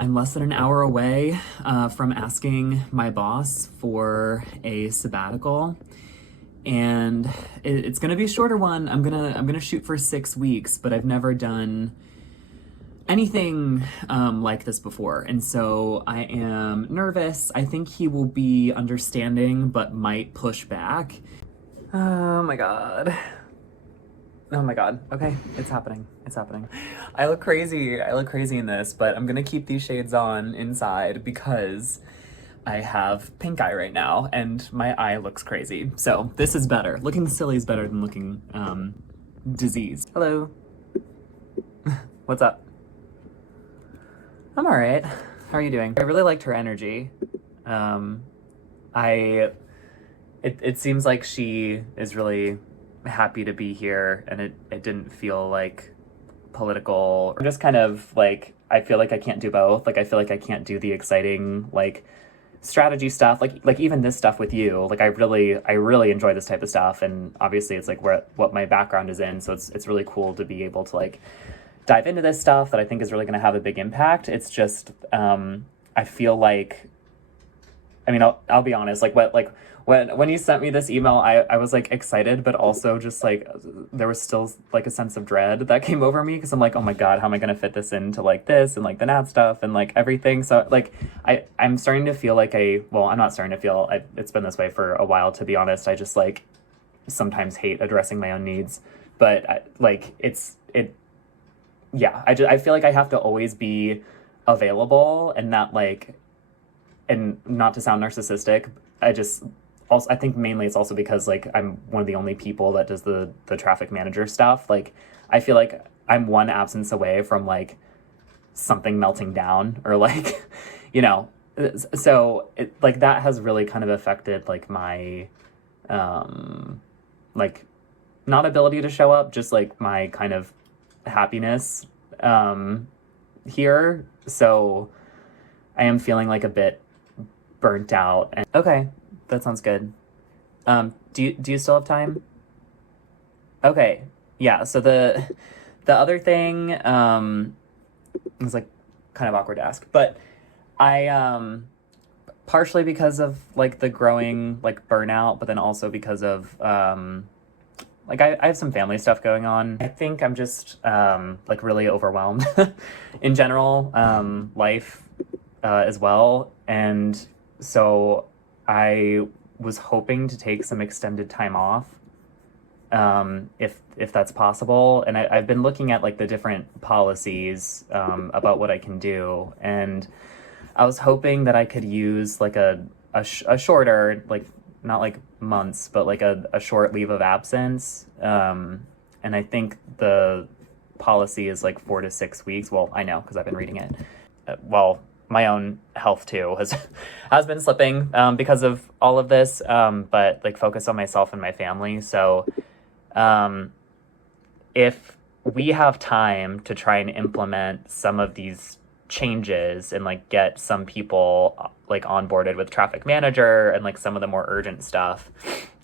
I'm less than an hour away from asking my boss for a sabbatical, and it's gonna be a shorter one. I'm gonna shoot for 6 weeks, but I've never done anything like this before, and so I am nervous. I think he will be understanding, but might push back. Oh my god. Oh my god. Okay, it's happening. It's happening. I look crazy. I look crazy in this, but I'm gonna keep these shades on inside because I have pink eye right now and my eye looks crazy. So this is better. Looking silly is better than looking diseased. Hello. What's up? I'm all right. How are you doing? I really liked her energy. It seems like she is really happy to be here, and it didn't feel like political. I'm just kind of like, I feel like I can't do both. Like, I feel like I can't do the exciting, like, strategy stuff, like even this stuff with you. Like, I really enjoy this type of stuff, and obviously it's like what my background is in, so it's really cool to be able to like dive into this stuff that I think is really going to have a big impact. It's just I feel like, I mean, I'll be honest, when you sent me this email, I was like excited, but also just like there was still like a sense of dread that came over me, because I'm like, oh my god, how am I gonna fit this into like this and like the NAD stuff and like everything. So like I'm starting to feel like I'm not starting to feel, it's been this way for a while, to be honest. I just like sometimes hate addressing my own needs, but I feel like I have to always be available, and not like, and not to sound narcissistic, I think mainly it's also because like I'm one of the only people that does the traffic manager stuff. Like, I feel like I'm one absence away from like something melting down, or like, you know, so like that has really kind of affected like my like not ability to show up, just like my kind of happiness here. So I am feeling like a bit burnt out. And okay, that sounds good. Do you still have time? Okay, yeah. So the other thing is like kind of awkward to ask, but I partially because of like the growing like burnout, but then also because of like I have some family stuff going on. I think I'm just like really overwhelmed in general, life as well, and so I was hoping to take some extended time off, if that's possible. And I've been looking at like the different policies about what I can do, and I was hoping that I could use like a shorter, like not like months, but like a short leave of absence. And I think the policy is like 4 to 6 weeks. Well, I know because I've been reading it. My own health too has been slipping because of all of this, but like focus on myself and my family. So if we have time to try and implement some of these changes and like get some people like onboarded with traffic manager and like some of the more urgent stuff,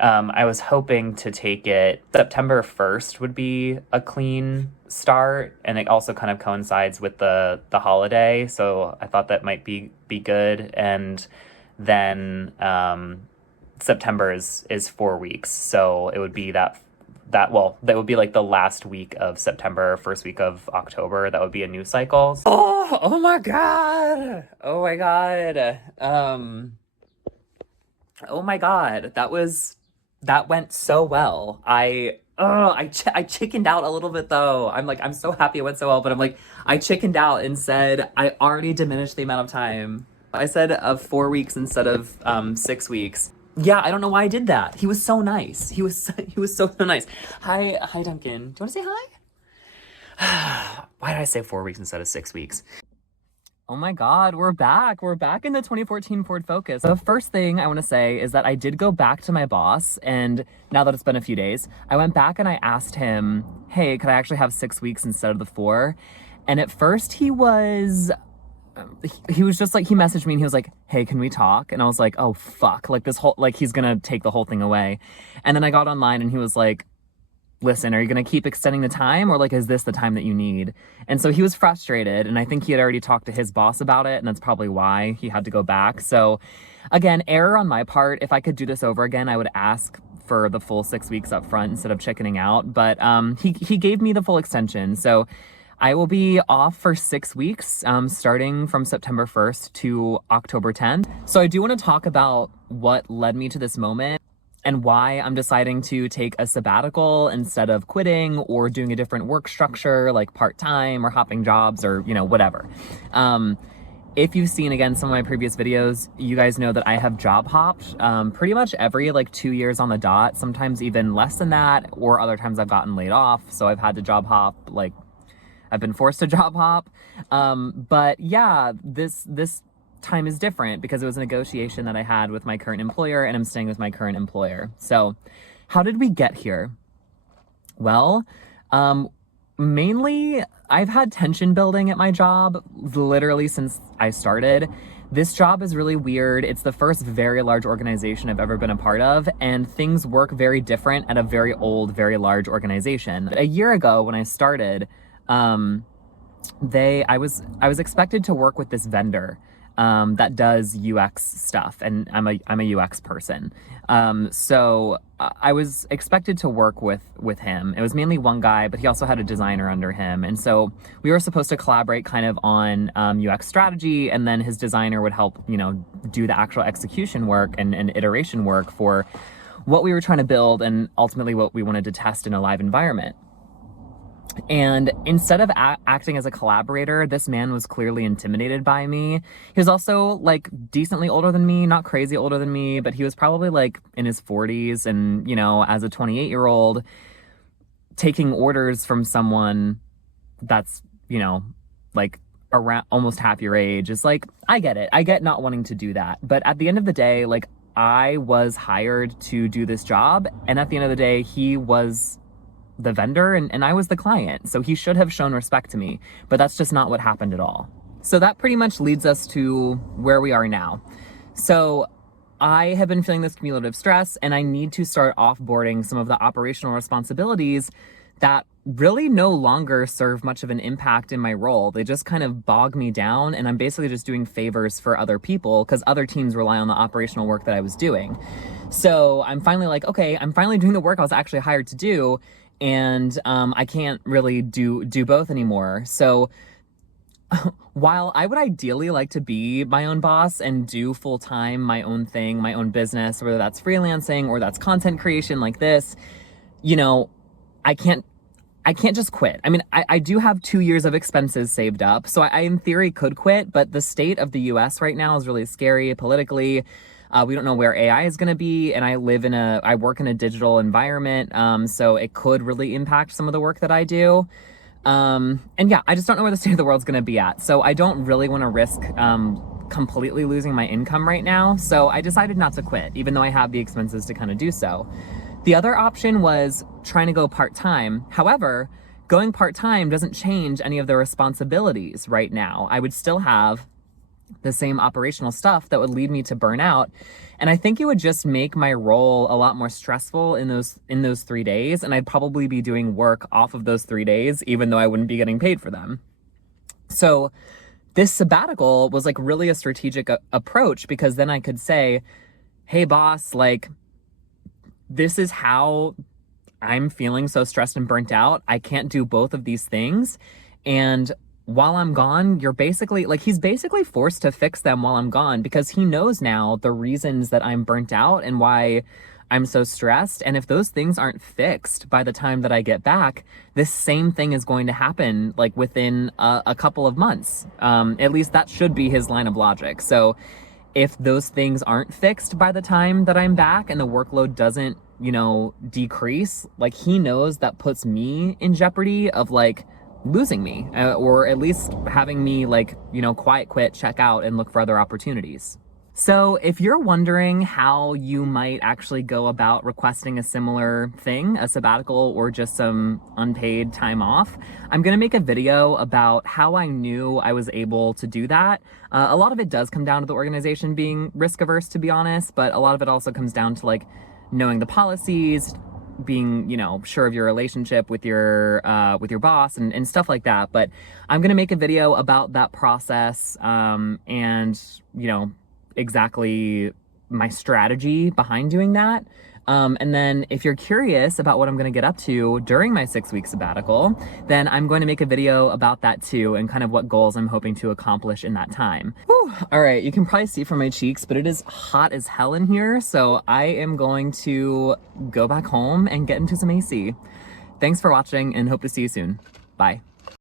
I was hoping to take it September 1st would be a clean start, and it also kind of coincides with the holiday, so I thought that might be good. And then September is 4 weeks, so it would be that would be like the last week of September, first week of October. That would be a new cycle. Oh my god, oh my god, oh my god, that went so well. I chickened out a little bit though. I'm so happy it went so well, but I'm like, I chickened out and said I already diminished the amount of time. I said of 4 weeks instead of 6 weeks. Yeah, I don't know why I did that. He was so nice. He was so nice. Hi Duncan. Do you want to say hi? Why did I say 4 weeks instead of 6 weeks? Oh my god, we're back. We're back in the 2014 Ford Focus. The first thing I want to say is that I did go back to my boss, and now that it's been a few days, I went back and I asked him, hey, could I actually have 6 weeks instead of the 4? And at first he was just like, he messaged me and he was like, hey, can we talk? And I was like, oh fuck, like this whole, like he's gonna take the whole thing away. And then I got online and he was like, listen, are you going to keep extending the time, or like, is this the time that you need? And so he was frustrated, and I think he had already talked to his boss about it, and that's probably why he had to go back. So again, error on my part. If I could do this over again, I would ask for the full 6 weeks up front instead of chickening out. But he gave me the full extension. So I will be off for 6 weeks, starting from September 1st to October 10th. So I do want to talk about what led me to this moment and why I'm deciding to take a sabbatical instead of quitting or doing a different work structure like part-time or hopping jobs or, you know, whatever. If you've seen, again, some of my previous videos, you guys know that I have job hopped pretty much every like 2 years on the dot, sometimes even less than that, or other times I've gotten laid off. So I've had to job hop, like I've been forced to job hop. But yeah, this time is different because it was a negotiation that I had with my current employer, and I'm staying with my current employer. So how did we get here? Well, mainly I've had tension building at my job literally since I started. This job is really weird. It's the first very large organization I've ever been a part of, and things work very different at a very old, very large organization. A year ago when I started, I was expected to work with this vendor that does UX stuff, and I'm a UX person. So I was expected to work with him. It was mainly one guy, but he also had a designer under him. And so we were supposed to collaborate kind of on UX strategy, and then his designer would help, you know, do the actual execution work and iteration work for what we were trying to build and ultimately what we wanted to test in a live environment. And instead of acting as a collaborator, this man was clearly intimidated by me. He was also like decently older than me, not crazy older than me, but he was probably like in his 40s. And, you know, as a 28-year-old, taking orders from someone that's, you know, like around almost half your age is like, I get it. I get not wanting to do that. But at the end of the day, like, I was hired to do this job. And at the end of the day, he was the vendor and I was the client. So he should have shown respect to me, but that's just not what happened at all. So that pretty much leads us to where we are now. So I have been feeling this cumulative stress, and I need to start offboarding some of the operational responsibilities that really no longer serve much of an impact in my role. They just kind of bog me down, and I'm basically just doing favors for other people because other teams rely on the operational work that I was doing. So I'm finally like, okay, I'm finally doing the work I was actually hired to do, and I can't really do both anymore. So while I would ideally like to be my own boss and do full-time my own thing, my own business, whether that's freelancing or that's content creation like this, you know, I can't just quit. I mean, I do have 2 years of expenses saved up, so I in theory could quit, but the state of the US right now is really scary politically. We don't know where AI is going to be, and I work in a digital environment, so it could really impact some of the work that I do. And yeah, I just don't know where the state of the world's going to be at. So I don't really want to risk completely losing my income right now. So I decided not to quit, even though I have the expenses to kind of do so. The other option was trying to go part-time. However, going part-time doesn't change any of the responsibilities right now. I would still have the same operational stuff that would lead me to burnout. And I think it would just make my role a lot more stressful in those 3 days. And I'd probably be doing work off of those 3 days, even though I wouldn't be getting paid for them. So this sabbatical was like really a strategic approach, because then I could say, hey boss, like, this is how I'm feeling so stressed and burnt out. I can't do both of these things. And while I'm gone, he's basically forced to fix them while I'm gone, because he knows now the reasons that I'm burnt out and why I'm so stressed. And if those things aren't fixed by the time that I get back, this same thing is going to happen like within a couple of months. At least that should be his line of logic. So if those things aren't fixed by the time that I'm back and the workload doesn't, you know, decrease, like, he knows that puts me in jeopardy of like losing me, or at least having me like, you know, quiet quit, check out, and look for other opportunities. So if you're wondering how you might actually go about requesting a similar thing, a sabbatical or just some unpaid time off, I'm going to make a video about how I knew I was able to do that. A lot of it does come down to the organization being risk averse, to be honest, but a lot of it also comes down to like knowing the policies, being, sure of your relationship with your boss and stuff like that. But I'm gonna make a video about that process, and exactly my strategy behind doing that. And then if you're curious about what I'm going to get up to during my 6-week sabbatical, then I'm going to make a video about that too, and kind of what goals I'm hoping to accomplish in that time. Whew. All right, you can probably see from my cheeks, but it is hot as hell in here, so I am going to go back home and get into some AC. Thanks for watching, and hope to see you soon. Bye.